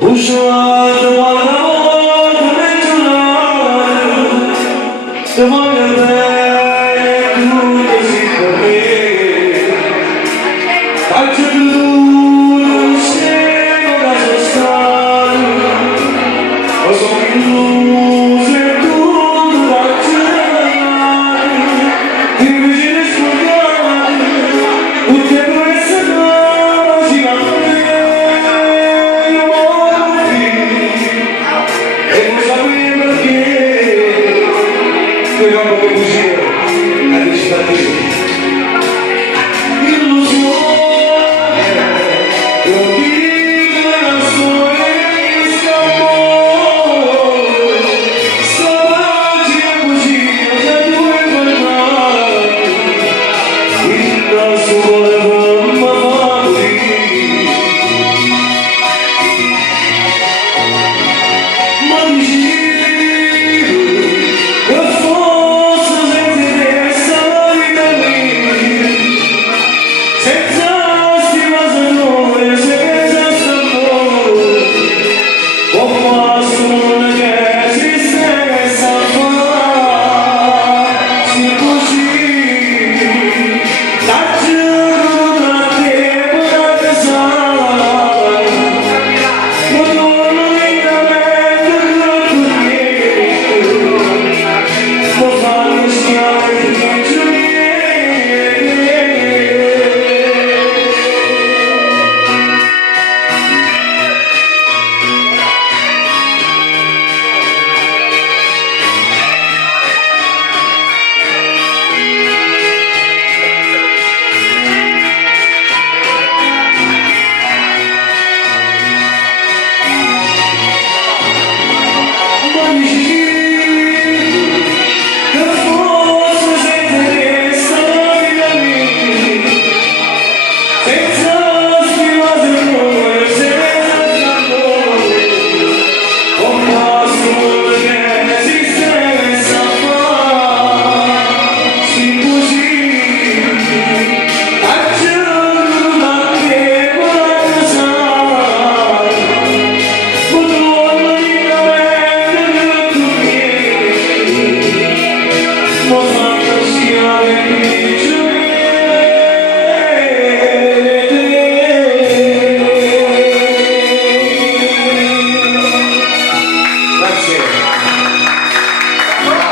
Boşuna duvarda te voglio bene, tu che sei per me. Faccio tu, sei una sostanza, o sono illuso e tu da cercare. Ti vicino scordare, tutte queste cose a me, io e non sapevo perché. Speriamo che così è recitativo. Illusione, lo dico la sua amore. Stanotte è così, se due tornare, il sole mamma morire. Ma dici Mozart,